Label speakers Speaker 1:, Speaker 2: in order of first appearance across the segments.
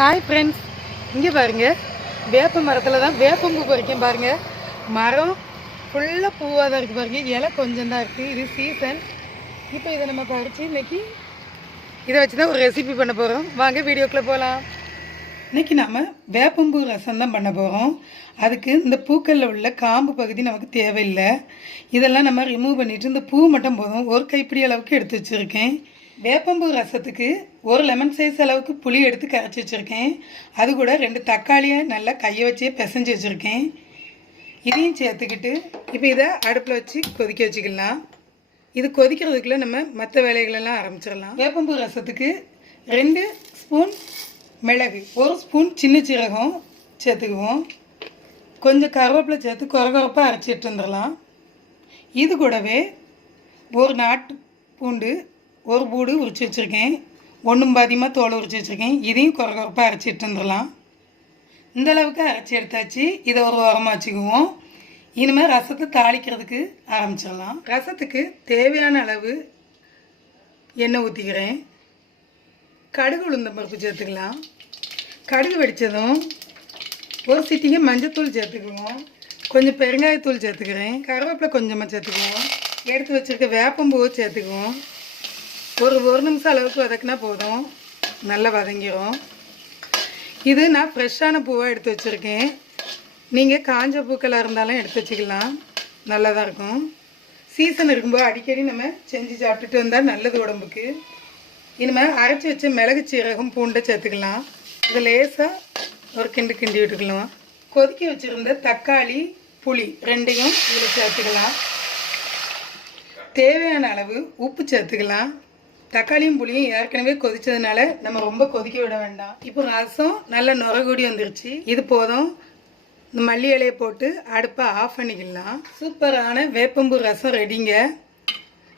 Speaker 1: Hi friends இங்கே பாருங்க. வேப்ப மரத்தில் தான் வேப்பம்பூ பறிக்கும் பாருங்கள் மரம் ஃபுல்லாக பூவாக தான் இருக்குது பாருங்கள் இலை கொஞ்சம் தான் இருக்குது இது சீசன் இப்போ இதை நம்ம பறித்து இன்றைக்கி இதை வச்சு தான் ஒரு ரெசிபி பண்ண போகிறோம் வாங்க வீடியோக்குள்ளே போகலாம் இன்றைக்கி நாம் வேப்பம்பூ ரசம் தான் பண்ண போகிறோம் அதுக்கு இந்த பூக்களில் உள்ள காம்பு பகுதி நமக்கு தேவையில்லை. இதெல்லாம் நம்ம ரிமூவ் பண்ணிவிட்டு இந்த பூ மட்டும் போதும். ஒரு கைப்பிடி அளவுக்கு எடுத்து வச்சுருக்கேன். வேப்பம்பூ ரசத்துக்கு ஒரு லெமன் சைஸ் அளவுக்கு புளி எடுத்து கரைச்சி வச்சுருக்கேன். அது கூட ரெண்டு தக்காளியை நல்லா கையை வச்சே பிசைஞ்சு வச்சுருக்கேன். இதையும் சேர்த்துக்கிட்டு இப்போ இதை அடுப்பில் வச்சு கொதிக்க வச்சுக்கலாம். இது கொதிக்கிறதுக்குள்ளே நம்ம மற்ற வேலைகளெல்லாம் ஆரம்பிச்சிடலாம். வேப்பம்பூ ரசத்துக்கு ரெண்டு ஸ்பூன் மிளகு ஒரு ஸ்பூன் சின்ன சீரகம் சேர்த்துக்குவோம். கொஞ்சம் கருவேப்பிலை சேர்த்து குறகுறப்பாக அரைச்சிட்டு வந்துடலாம். இது கூடவே ஒரு நாட்டு பூண்டு ஒரு பூடு உரிச்சு வச்சுருக்கேன். ஒன்றும் பாதியமாக தோலை உரிச்சு வச்சுருக்கேன். இதையும் குறகுறப்பாக அரைச்சிட்டு வந்துடலாம். இந்த அளவுக்கு அரைச்சி எடுத்தாச்சு. இதை ஒரு உரமாக வச்சுக்குவோம். இனிமேல் ரசத்தை தாளிக்கிறதுக்கு ஆரம்பிச்சிடலாம். ரசத்துக்கு தேவையான அளவு எண்ணெய் ஊற்றிக்கிறேன் கடுகு உளுந்தம் பருப்பு சேர்த்துக்கலாம். கடுகு வெடித்ததும் ஒரு சிட்டிங்க மஞ்சத்தூள் சேர்த்துக்குவோம். கொஞ்சம் பெருங்காயத்தூள் சேர்த்துக்கிறேன். கருவேப்பிலை கொஞ்சமாக சேர்த்துக்குவோம். எடுத்து வச்சுருக்க வேப்பம்பூவை சேர்த்துக்குவோம். ஒரு ஒரு நிமிஷம் அளவுக்கு வதக்குனா போதும். நல்லா வதங்கிரும். இது நான் ஃப்ரெஷ்ஷான பூவாக எடுத்து வச்சுருக்கேன். நீங்கள் காஞ்ச பூக்களாக இருந்தாலும் எடுத்து வச்சுக்கலாம். நல்லா தான் இருக்கும். சீசன் இருக்கும்போது அடிக்கடி நம்ம செஞ்சு சாப்பிட்டுட்டு வந்தால் நல்லது உடம்புக்கு. இனிமேல் அரைச்சி வச்ச மிளகு சீரகம் பூண்டை சேர்த்துக்கலாம். இது லேசாக ஒரு கிண்டு கிண்டி விட்டுக்கலாம். கொதிக்க வச்சுருந்த தக்காளி புளி ரெண்டையும் இதில் சேர்த்துக்கலாம். தேவையான அளவு உப்பு சேர்த்துக்கலாம். தக்காளியும் புளியும் ஏற்கனவே கொதிச்சதுனால நம்ம ரொம்ப கொதிக்க விட வேண்டாம். இப்போ ரசம் நல்லா நுரகூடி வந்துருச்சு. இது போதும். இந்த மல்லி இலையை போட்டு அடுப்பை ஆஃப் பண்ணிக்கலாம். சூப்பரான வேப்பம்பூ ரசம் ரெடிங்க.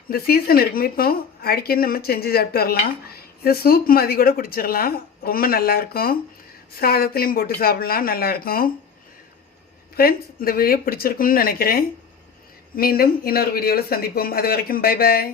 Speaker 1: இந்த சீசன் இருக்குமே இப்போ அடிக்கடி நம்ம செஞ்சு சாப்பிட்டு வரலாம். இது சூப் மாதிரி கூட குடிச்சிடலாம் ரொம்ப நல்லாயிருக்கும் சாதத்துலேயும் போட்டு சாப்பிட்லாம். நல்லாயிருக்கும் ஃப்ரெண்ட்ஸ் இந்த வீடியோ பிடிச்சிருக்கும்னு நினைக்கிறேன். மீண்டும் இன்னொரு வீடியோவில் சந்திப்போம். அது வரைக்கும் பை பாய்